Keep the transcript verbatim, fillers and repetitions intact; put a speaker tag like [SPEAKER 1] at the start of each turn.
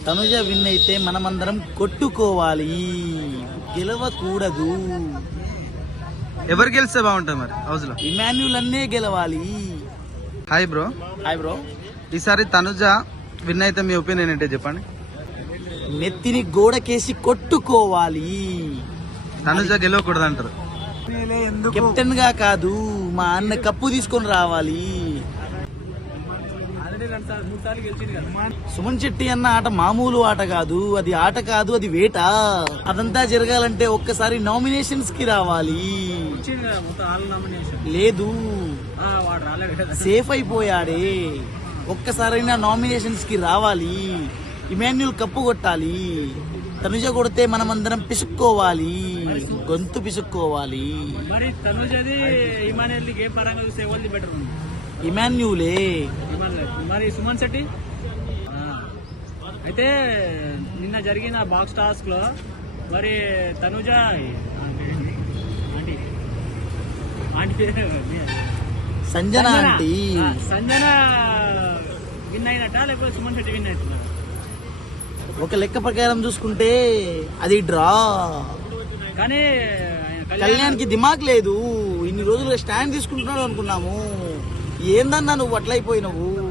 [SPEAKER 1] Tanuja win అయితే మనమందరం కొట్టుకోవాలి, గెలవకూడదు.
[SPEAKER 2] ఎవరు గెలిస్తే బాగుంటుంది మరి హౌస్ లో?
[SPEAKER 1] ఇమాన్యుల్ అన్నే గెలవాలి.
[SPEAKER 2] Hi bro.
[SPEAKER 1] Hi bro.
[SPEAKER 2] ఈసారి తనుజ విన్ అయితే మీ ఒపీనియన్ ఏంటో చెప్పండి.
[SPEAKER 1] నెత్తిని గోడకేసి కొట్టుకోవాలి.
[SPEAKER 2] తనుజ గెలవకూడదు అంటారు.
[SPEAKER 1] కెప్టెన్ గా కాదు, మా అన్న కప్పు తీసుకొని రావాలి. సుమన్ శెట్టి అన్న ఆట మామూలు ఆట కాదు, అది ఆట కాదు, అది వేట. అదంతా జరగాలంటే ఒక్కసారి నామినేషన్స్ కి రావాలి. లేదు, సేఫ్ అయిపోయాడే. ఒక్కసారైనా నామినేషన్స్ కి రావాలి. ఇమాన్యుల్ కప్పు కొట్టాలి. తనుజ కొడితే మనమందరం పిసుక్కోవాలి, గొంతు పిసుక్కోవాలి. ఇమాన్యులే.
[SPEAKER 3] మరి సుమన్ శెట్టి అయితే నిన్న జరిగిన బాక్స్ టాస్క్ లో మరి తనుజ
[SPEAKER 1] సంజన ఆంటీ
[SPEAKER 3] సంజన విన్ అయినట్ట లేకపోతే సుమన్ శెట్టి విన్ అయినట్టు?
[SPEAKER 1] ఒక లెక్క ప్రకారం చూసుకుంటే అది డ్రా.
[SPEAKER 3] కానీ
[SPEAKER 1] కళ్యాణ్కి దిమాగ్ లేదు. ఇన్ని రోజులుగా స్టాండ్ తీసుకుంటున్నాడు అనుకున్నాము. ఏందన్నా నువ్వు అట్లయిపోయినావు.